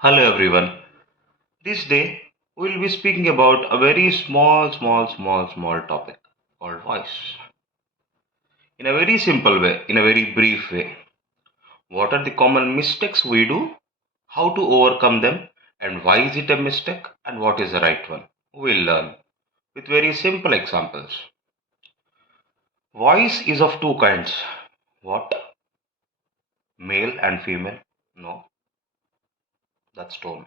Hello everyone. This day we will be speaking about a very small topic called voice. In a very simple way, in a very brief way. What are the common mistakes we do? How to overcome them? And why is it a mistake? And what is the right one? We'll learn with very simple examples. Voice is of two kinds. What? Male and female? No, that's tone.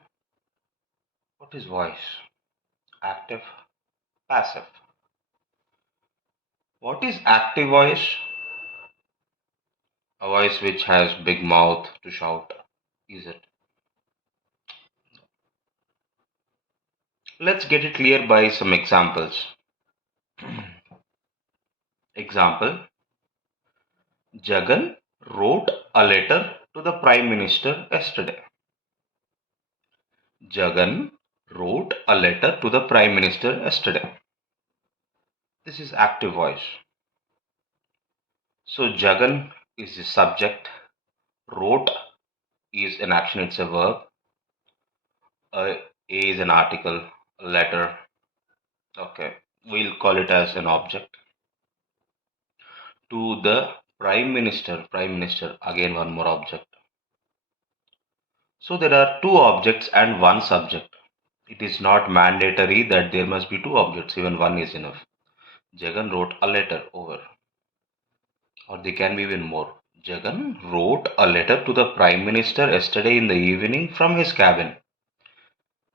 What is voice? Active, passive. What is active voice? A voice which has big mouth to shout. Is it? Let's get it clear by some examples. Example: Jagan wrote a letter to the Prime Minister yesterday. Jagan wrote a letter to the Prime Minister yesterday. This is active voice. So Jagan is the subject, wrote is an action, it's a verb, a is an article, a letter. Okay, we'll call it as an object. To the Prime Minister, again one more object. So there are two objects and one subject. It is not mandatory that there must be two objects, even one is enough. Jagan wrote a letter over, or they can be even more. Jagan wrote a letter to the Prime Minister yesterday in the evening from his cabin.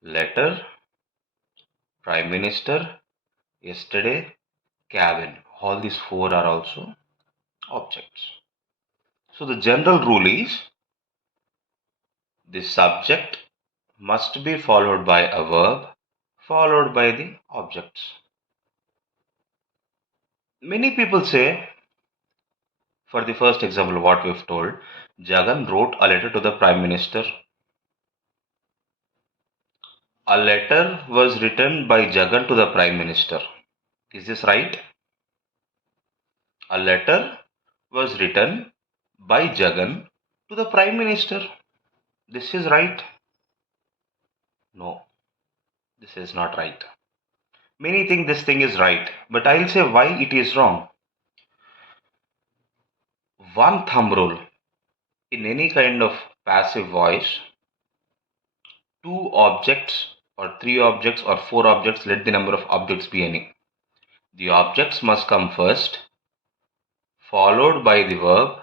Letter, Prime Minister, yesterday, cabin. All these four are also objects. So the general rule is the subject must be followed by a verb followed by the objects. Many people say, for the first example, what we've told, Jagan wrote a letter to the Prime Minister. A letter was written by Jagan to the Prime Minister. Is this right? A letter was written by Jagan to the Prime Minister. This is right? No, this is not right. Many think this thing is right, but I'll say why it is wrong. One thumb rule: in any kind of passive voice, two objects or three objects or four objects, let the number of objects be any. The objects must come first, followed by the verb,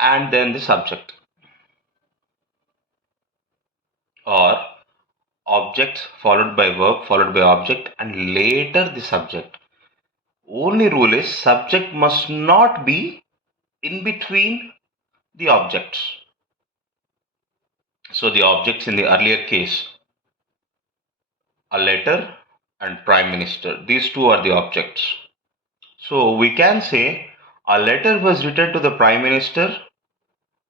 and then the subject. Or objects followed by verb, followed by object, and later the subject. Only rule is subject must not be in between the objects. So the objects in the earlier case, a letter and Prime Minister, these two are the objects. So we can say a letter was written to the Prime Minister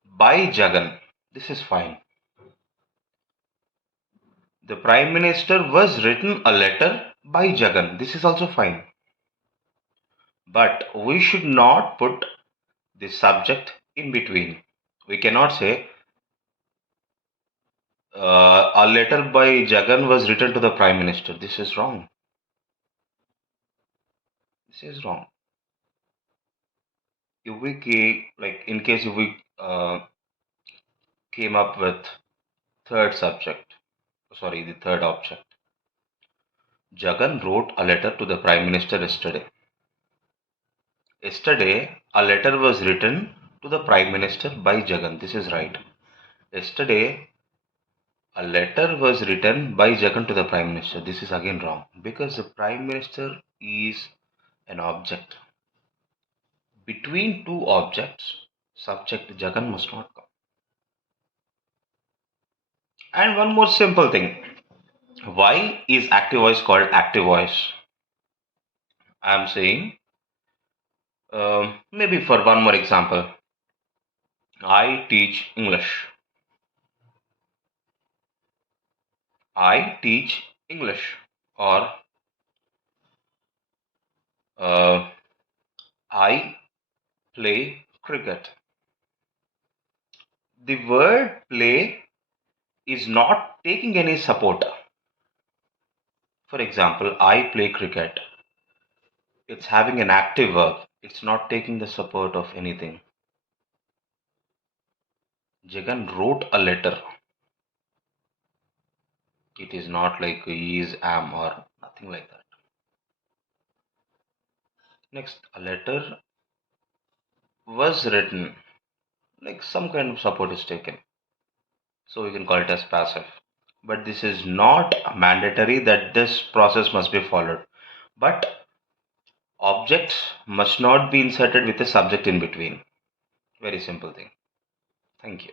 by Jagan. This is fine. The Prime Minister was written a letter by Jagan. This is also fine. But we should not put the subject in between. We cannot say a letter by Jagan was written to the Prime Minister. This is wrong. This is wrong. If we in case if we came up with third subject, sorry, the third object. Jagan wrote a letter to the Prime Minister yesterday. Yesterday, a letter was written to the Prime Minister by Jagan. This is right. Yesterday, a letter was written by Jagan to the Prime Minister. This is again wrong because the Prime Minister is an object. Between two objects, subject Jagan must not come. And one more simple thing. Why is active voice called active voice? I am saying, maybe for one more example, I teach English. I teach English. Or uh, I play cricket. The word play is not taking any support. For example, I play cricket. It's having an active verb. It's not taking the support of anything. Jagan wrote a letter. It is not like is, am, or nothing like that. Next, a letter was written. Like some kind of support is taken. So we can call it as passive. But this is not mandatory that this process must be followed. But objects must not be inserted with a subject in between. Very simple thing. Thank you.